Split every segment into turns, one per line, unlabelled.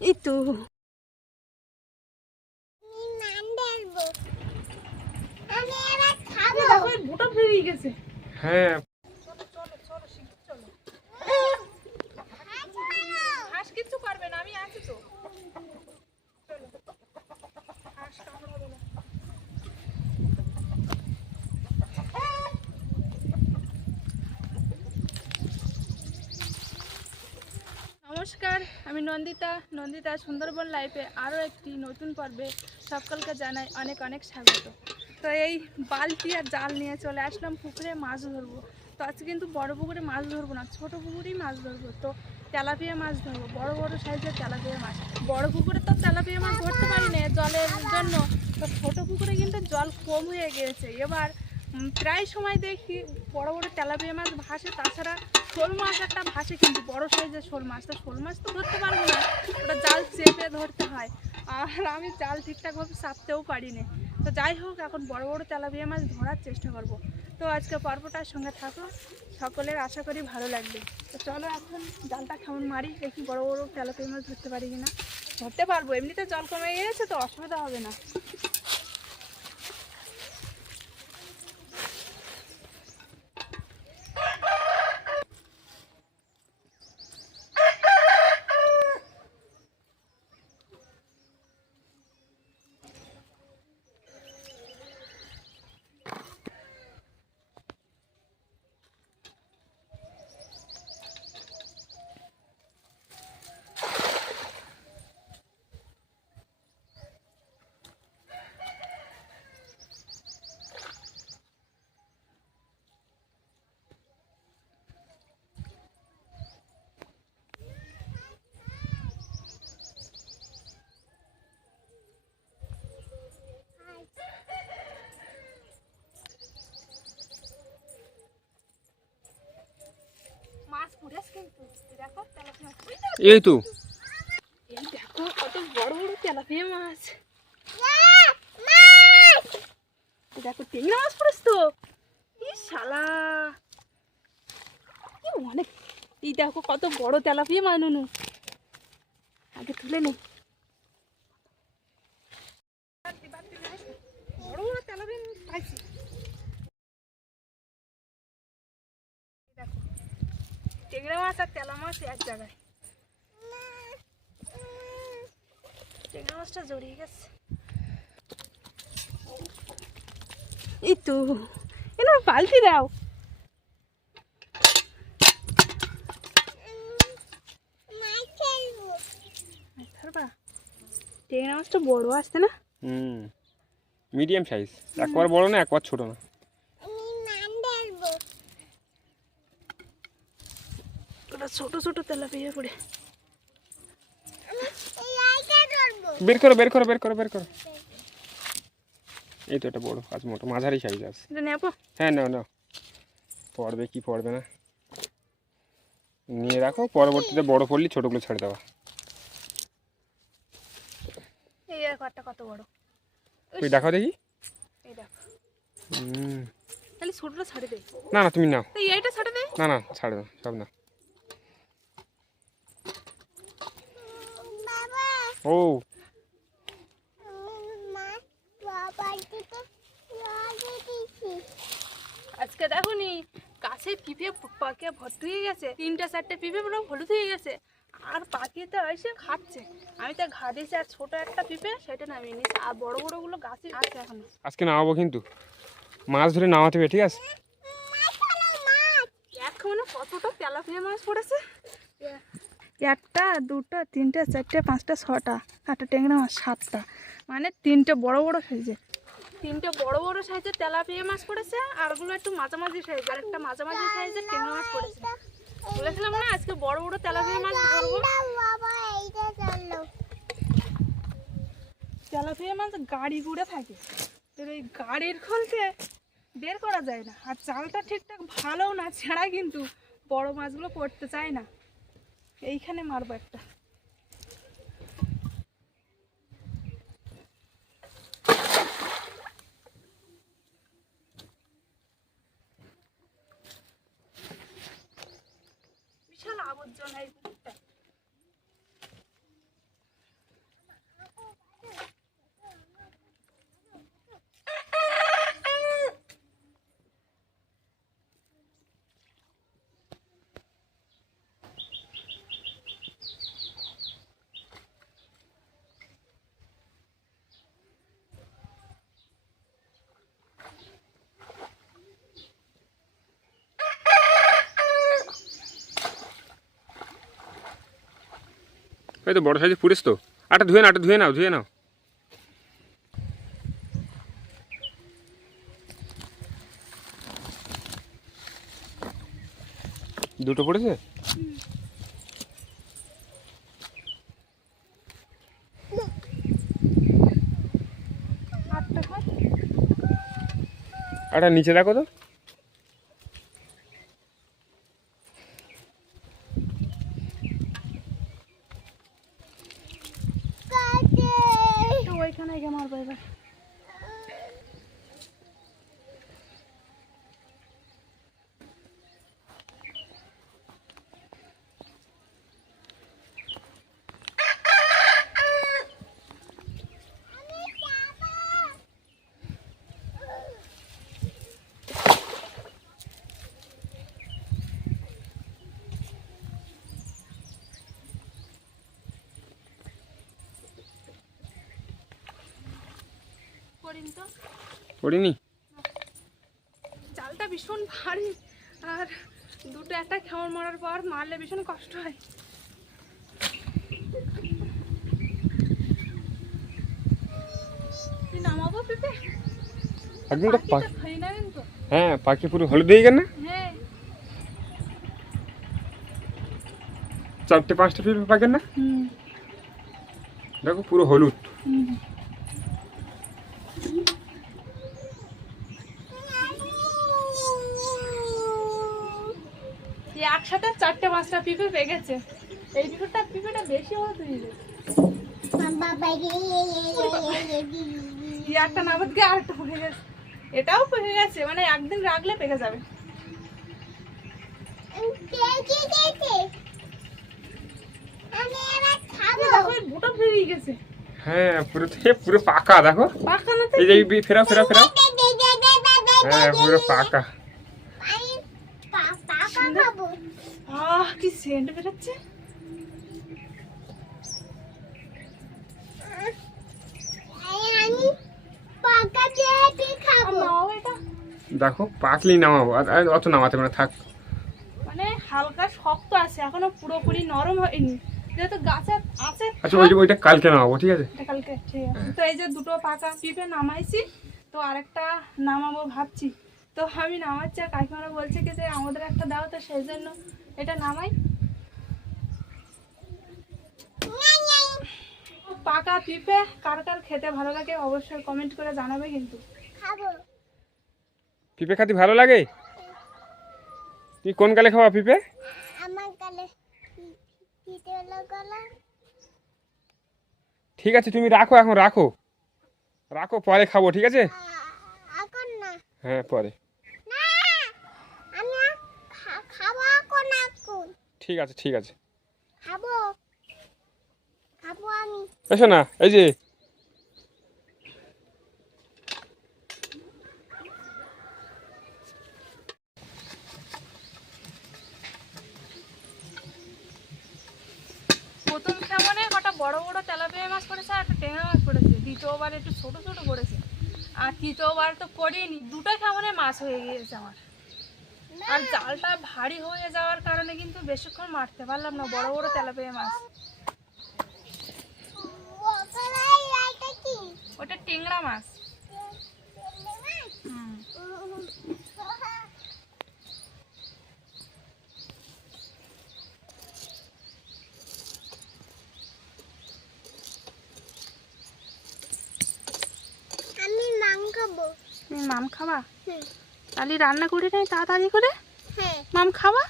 এই তো
আমি এবার খাব
দেখো মোটা বেরিয়ে গেছে।
হ্যাঁ
হাঁস কিচ্ছু করবে না আমি আছি তো চলো হাঁস কামড়াবে না নমস্কার, আমি নন্দিতা। নন্দিতা, সুন্দরবন লাইফে আরও একটি নতুন পর্বে সকলকে জানাই অনেক অনেক স্বাগত। তো এই বালতি আর জাল নিয়ে চলে আসলাম, পুকুরে মাছ ধরবো। তো আজকে কিন্তু বড় পুকুরে মাছ ধরবো না, ছোট পুকুরেই মাছ ধরবো। তো তেলাপিয়া মাছ ধরবো, বড় বড় সাইজের তেলাপিয়া মাছ। বড় পুকুরে তো তেলাপিয়া মাছ ধরতে পারি না জলের জন্য। তো ছোট পুকুরে কিন্তু জল কম হয়ে গিয়েছে। এবার প্রায় সময় দেখি বড় বড় তেলাপিয়া মাছ ভাসে, তাছাড়া শোল মাছ একটা ভাসে কিন্তু বড় সাইজের শোল মাছ। তো শোল মাছ তো ধরতে পারব না, ওটা জাল চেপে ধরতে হয়। আর আমি জাল ঠিকঠাকভাবে চাপতেও পারিনি। তো যাই হোক, এখন বড় বড় তেলাপিয়া মাছ ধরার চেষ্টা করব। তো আজকে পর্বটার সঙ্গে থাকো, সকলের আশা করি ভালো লাগবে। তো চলো এখন জালটা কেমন মারি, দেখি বড় বড় তেলাপিয়া মাছ ধরতে পারি কিনা। ধরতে পারব, এমনিতে জল কমে গিয়েছে তো অসুবিধা হবে না মাছ পুড়েছে কিন্তু এই
তো।
দেখো, কত বড় বড় তেলাপিয়া মাছ। দেখো, টেংরা মাছ পড়েছ তো। কি শালা। অনেক দেখো, কত বড় তেলাপিয়া মাছ নুনু আগে তুলে নে বড় বড় তেলাপিয়া মাছ পাইছি এই দেখো টেংরা মাছ আর তেলা মাছ এক জায়গায়। মাছটা জড়িয়ে গেছে। এই তো এনে বালতি দাও। মাছটা বড় আসছে না?
হুম মিডিয়াম সাইজ একবার বড় না একবার ছোট না
ওটা ছোট ছোট তেলাপিয়া পড়ে
বের করো বের করো বের করো বের করো। এই তো এটা বড় আজ মোটো মাঝারি সাইজ আছে। হ্যাঁ নাও নাও। পড়বে কি পড়বে না? নিয়ে রাখো পরবর্তীতে বড় পড়লে ছোটোগুলো ছেড়ে দেওয়া।
এই দেখো কত বড়।
তুই দেখো দেখি।
এই দেখো।
হুম।
তাহলে ছোটটা ছাড়ে দে।
না না তুমি নাও।
এইটা ছাড়ে দে।
না না ছাড়ে দাও সব না ও।
আজকে দেখো নি গাছে পিঁপে পাকে ভর্তি হয়ে গেছে তিনটা চারটে পিঁপে পুরো হলুদ হয়ে গেছে আর পাখিতে এসে খাচ্ছে। আমি তো ঘা দিয়েছি আর ছোট একটা পিঁপে সেটা নামিয়ে নিয়েছি আর বড় বড়গুলো গাছে আছে এখন।
আজকে নামাবো কিন্তু। মাছ ধরে নামাতে হবে ঠিক আছে?
এখন কতটা তেলাপিয়া মাছ পড়েছে? একটা, দুটো, তিনটে, চারটে, পাঁচটা, ছটা একটা ট্যাংরা মাছ সাতটা। মানে তিনটে বড় বড় সাইজে। তিনটে বড় বড় সাইজের তেলাপিয়া মাছ পড়েছে, আর ওগুলো একটু মাঝামাঝি সাইজ, আর একটা মাঝামাঝি সাইজের ট্যাংরা মাছ পড়েছে। বলেছিলাম না, আজকে বড় বড় তেলাপিয়া মাছ ধরবো? তেলাপিয়া মাছ গাড়ি ঘুরে থাকে। তোর ওই গাড়ির খোলতে বের করা যায় না, আর চালটা ঠিকঠাক ভালোও না, ছাড়া কিন্তু বড় মাছগুলো পড়তে চায় না। এইখানে মারবো একটা বিশাল আবর্জনা এই পুকুরটা
এই তো বড় সাইজে পুরেছ তো। আটা ধুয়ে নাও, আটা ধুয়ে নাও ধুয়ে নাও। দুটো পড়েছে? আটা নিচে দেখো তো
কাটে
তো ওইখানে গিয়ে মারবো এবার করিম তো। জালটা ভীষণ ভারী আর দুটো একটা খেমর মারার পর মারলে ভীষণ কষ্ট হয়। নামাবো পেঁপে?
হ্যাঁ পাখি পুরো হলুদ হয়ে গেল না?
হ্যাঁ।
চারটে পাঁচটা না? দেখো পুরো হলুদ
হুম এই একসাথে চারটে পাঁচটা পিঁপে পেয়ে গেছে এই পিঁপেটা পিঁপেটা বেশি হওয়া তুই একটা নামাজ গিয়ে আরেকটা পেকে গেছে। এটাও পেকে গেছে মানে একদিন রাখলে পেকে যাবে।
হ্যাঁ পুরো পুরো পাকা দেখো।
পাকা না
এই ফেরাও ফেরাও ফেরাও। হ্যাঁ পুরো পাকা
আমি পা- পাকা খাব
আহ কি সেন্ট বেরোচ্ছে?
এই আমি পাকা পেঁপে খাব
নাও এটা।
দেখো পাকলি নামাবো। আর অত নামাতে মানে থাক।
মানে হালকা শক্ত আছে এখনও পুরোপুরি নরম হয়নি। যেহেতু গাছে আছে
আচ্ছা ওই যে ওইটা কালকে নামাবো ঠিক আছে?
এটা কালকে ঠিক আছে। তো এই যে দুটো পাকা পিঁপে নামাইছি তো আরেকটা নামাবো ভাবছি। তো আমি নামাচ্ছি আর কাকিমারা বলছে কি যে আমাদের একটা দাও তো সেই জন্য এটা নামাই। পাকা পিঁপে কার কার খেতে ভালো লাগে অবশ্যই কমেন্ট করে জানাবে কিন্তু।
খাব।
পিঁপে খাতি ভালো লাগে? তুই কোন কালে খাওয়া পিঁপে? ঠিক আছে তুমি রাখো এখন রাখো। রাখো পরে খাব ঠিক আছে?
এখন না।
হ্যাঁ পরে
না আমি খা- খাব এখন এখন
ঠিক আছে ঠিক আছে।
খাব। খাব আমি।
এসো না এই যে।
প্রথম কটা বড় বড় তেলাপিয়া মাছ পড়েছে আর একটা টেঙা মাছ পড়েছে দ্বিতীয়বার একটু ছোট ছোট পড়েছে আর তৃতীয়বার তো পড়িনি দুটো কেমনে মাছ হয়ে গিয়েছে আমার। আর জালটা ভারী হয়ে যাওয়ার কারণে কিন্তু বেশিক্ষণ মারতে পারলাম না বড় বড় তেলাপিয়া মাছ। ওটা টেংরা মাছ।
আমি খাব।
মাম খাবা?
হুম।
তাহলে রান্না করে নেই তাড়াতাড়ি করে।
হ্যাঁ।
মাম খাওয়া?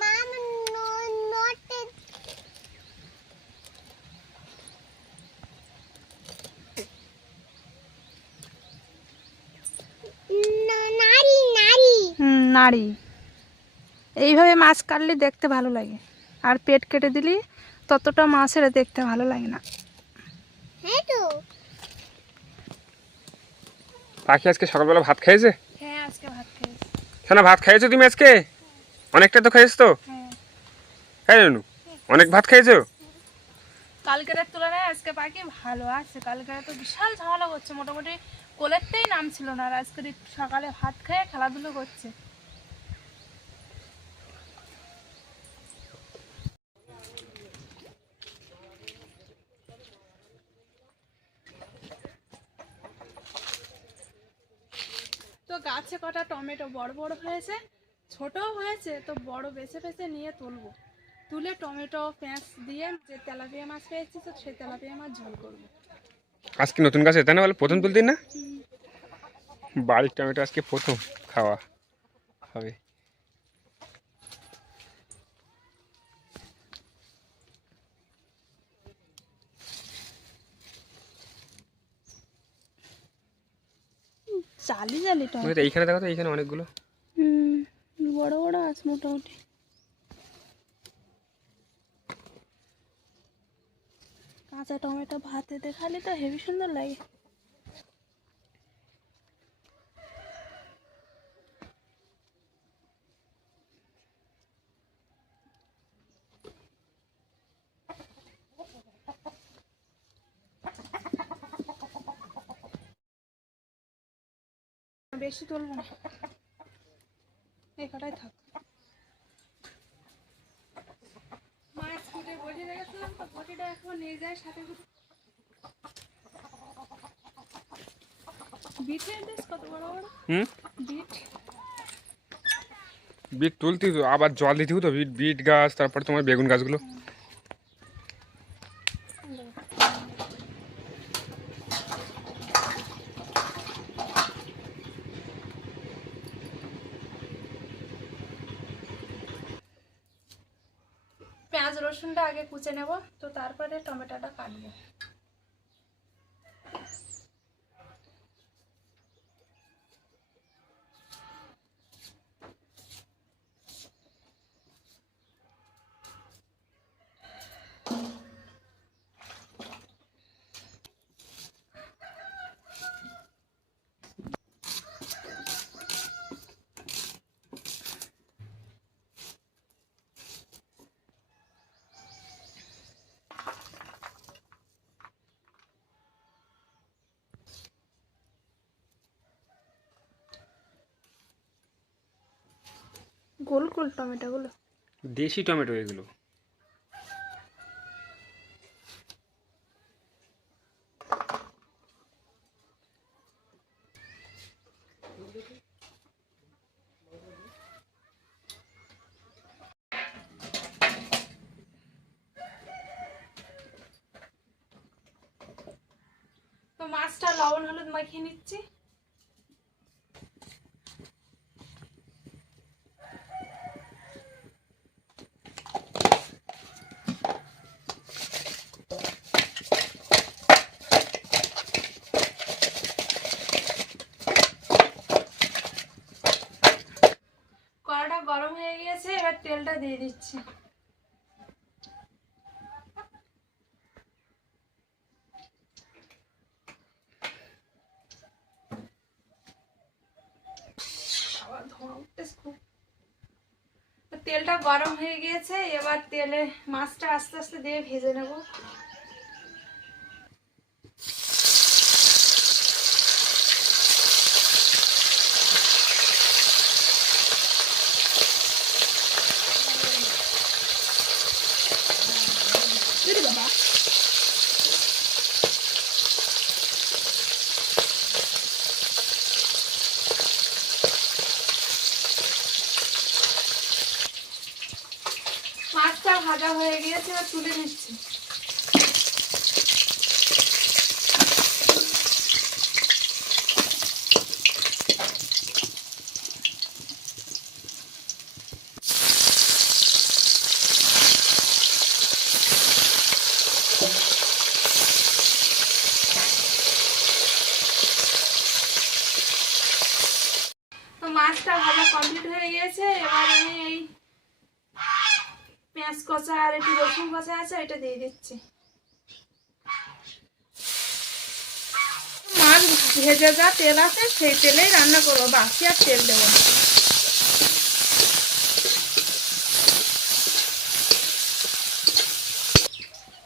মাম নারী নারী
হুম নাড়ি। এইভাবে মাছ কাটলে দেখতে ভালো লাগে। আর পেট কেটে দিলে ততটা মাছের দেখতে ভালো লাগে না।
পাখি আজকে সকালবেলা ভাত খেয়েছে?
হ্যাঁ আজকে ভাত খেয়েছি।
শোনা ভাত খেয়েছো তুমি আজকে? অনেকটা তো খেয়েছো তো?
হ্যাঁ।
হ্যাঁ অনেক ভাত খেয়েছো?
কালকের তুলনায় আজকে পাখি ভালো আছে। কালকের তো বিশাল ঝামেলা করছে। মোটামুটি কোলেরটাই নাম ছিল না আর আজকে সকালে ভাত খেয়ে খেলাধুলো করছে। গাছে কটা টমেটো বড় বড় হয়েছে ছোটও হয়েছে তো বড় বেছে বেছে নিয়ে তুলবো। তুলে টমেটো পেঁয়াজ দিয়ে যে তেলাপিয়া মাছ পেয়েছি তো সেই তেলাপিয়া মাছ ঝোল করব।
আজকে নতুন গাছ এটা না বলে প্রথম তুলতে না? বাড়ির টমেটো আজকে প্রথম খাওয়া হবে।
জালি জালি টমেটো
ওই তো এইখানে দেখো তো এইখানে অনেকগুলো।
হুম বড় বড় আছে মোটামুটি। কাঁচা টমেটো ভাতে দেখালে তো হেভি সুন্দর লাগে। বেশি তুলবো না। এই কটাই থাক। মাছ ফুটে বটি রেখেছিলাম তো বটিটা এখন নিয়ে যায় সাথে বিটের দেশ কত বড় বড়?
হুম?
বিট।
বিট তুলতে তো আবার জল দিতে তো বিট বিট গাছ তারপরে তোমার বেগুন গাছগুলো।
পেঁয়াজ রসুনটা আগে কুচে নেব তো তারপরে টমেটোটা কাটবো। গোল গোল টমেটোগুলো।
দেশি টমেটো এগুলো
তো মাছটা লবণ হলুদ মাখিয়ে নিচ্ছি কড়াটা গরম হয়ে গিয়েছে এবার তেলটা দিয়ে দিচ্ছি আবার ধোঁয়া উঠতেছে খুব। তো তেলটা গরম হয়ে গিয়েছে এবার তেলে মাছটা আস্তে আস্তে দিয়ে ভেজে নেব বাবা মাছটা ভাজা হয়ে গিয়েছে এবার তুলে নিচ্ছি তো মাছটা ভাজা কমপ্লিট হয়ে গিয়েছে এবার আমি এই পেঁয়াজ কষা আর একটু রসুন কষা আছে এটা দিয়ে দিচ্ছি। মাছ ভেজে যা তেল আছে, সেই তেলেই রান্না করব, বাকি আর তেল দেবো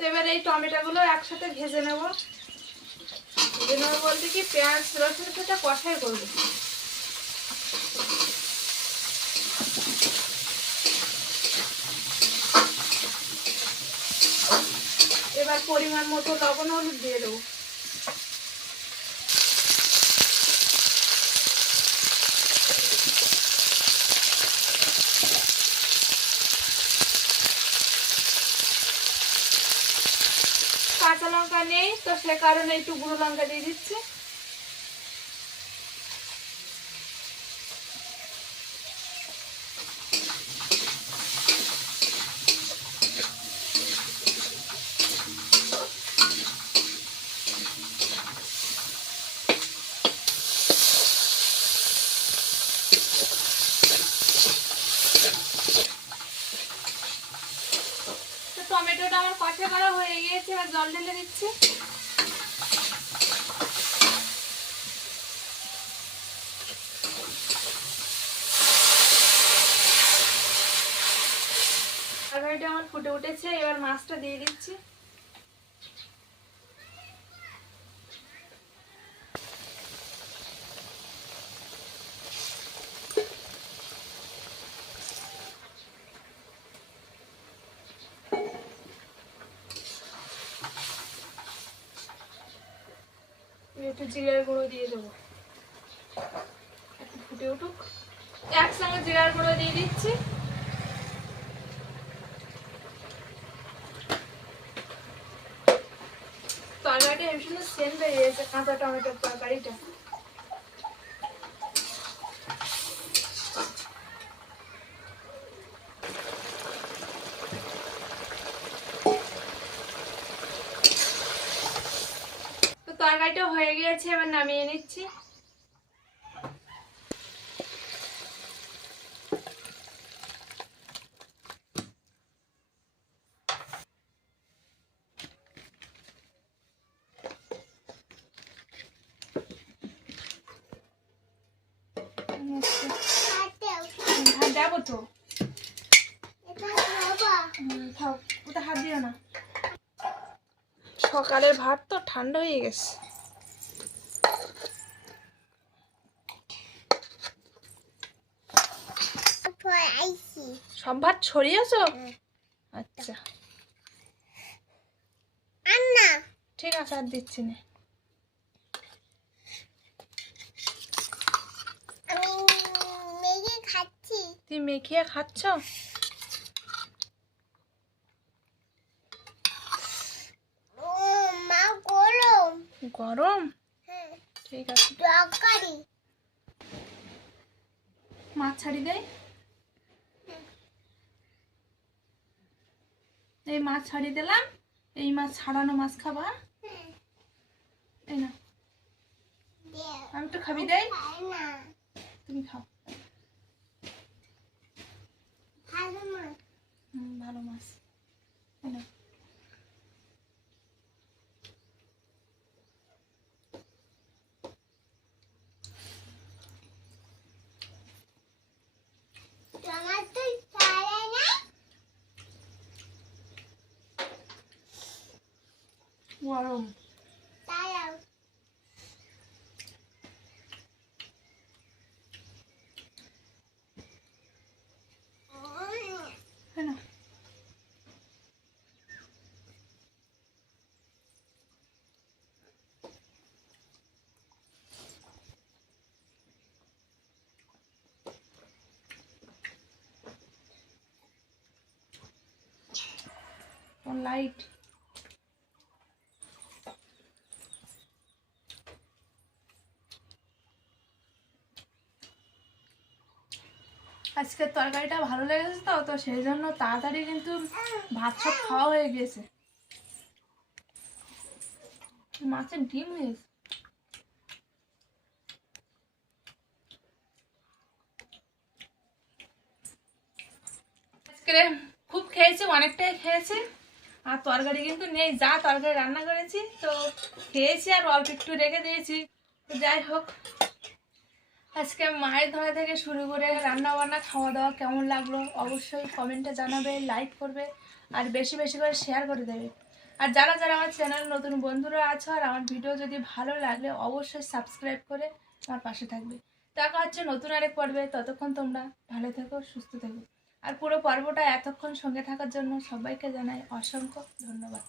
এবার এই টমেটোগুলো একসাথে ভেজে নেব। ভেজে নেব বলতে কি, পেঁয়াজ, রসুন, সেটা কষাই করব এবার পরিমাণ মতো লবণ হলুদ দিয়ে দেবো। কাঁচা লঙ্কা নেই, তো সে কারণে একটু গুঁড়ো লঙ্কা দিয়ে দিচ্ছি তো টমেটোটা আমার কষা করা হয়ে গিয়েছে এবার জল ঢেলে দিচ্ছি। আমার ফুটে উঠেছে এবার মাছটা দিয়ে দিচ্ছি। একটু জিরার গুঁড়ো দিয়ে দেবো। একটু ফুটে উঠুক। এক চামচ জিরার গুঁড়ো দিয়ে দিচ্ছি। তরকারিটা ভীষণ সেন্ট বেরিয়েছে কাঁচা টমেটোর তরকারিটা। তরকারিটা হয়ে গিয়েছে এবার নামিয়ে নিচ্ছি
হাতেও
ভাত দেবো তো
এটা বাবা
হুম, থাও ওটা হাত দিও না সকালের ভাত তো ঠান্ডা হয়ে গেছে। সব ভাত ছড়িয়েছো?
হুম।
আচ্ছা। ঠিক আছে আর দিচ্ছি না। তুই মেখিয়ে খাচ্ছ
ও মা গরম।
গরম?
হ্যাঁ।
ঠিক আছে।
তরকারি
মাছ ছাড়ি দেয় এই মাছ ছাড়ি দিলাম। এই মাছ ছাড়ানো মাছ খাবা।
হ্যাঁ।
এই না। আমি একটু খাবি দেই। তুমি খাও।
ভালো মা
হুম, ভালো মাছ এই নাও।
তোমার তো সারা না
গরম
তারাও
এই নাও। লাইট আজকের তরকারিটা ভালো লেগেছে তো তো সেই জন্য তাড়াতাড়ি কিন্তু ভাত সব খাওয়া হয়ে গেছে মাছের ডিম হয়েছে। আজকে খুব খেয়েছি, অনেকটাই খেয়েছি। আর তরকারি কিন্তু নেই, যা তরকারি রান্না করেছি, তো খেয়েছি আর অল্প একটু রেখে দিয়েছি। যাই হোক, আজকে মায়ের ধরা থেকে শুরু করে রান্না বান্না খাওয়া দাওয়া কেমন লাগল অবশ্যই কমেন্টে জানাবে লাইক করবে, আর বেশি বেশি করে শেয়ার করে দেবে। আর যারা যারা আমার চ্যানেল নতুন বন্ধুরা আছো আর আমার ভিডিও যদি ভালো লাগলে অবশ্যই সাবস্ক্রাইব করে আমার পাশে থাকবে। দেখা হচ্ছে নতুন আরেক পর্বে, ততক্ষণ তোমরা ভালো থেকো, সুস্থ থেকো। আর পুরো পর্বটা এতক্ষণ সঙ্গে থাকার জন্য সবাইকে জানাই অসংখ্য ধন্যবাদ।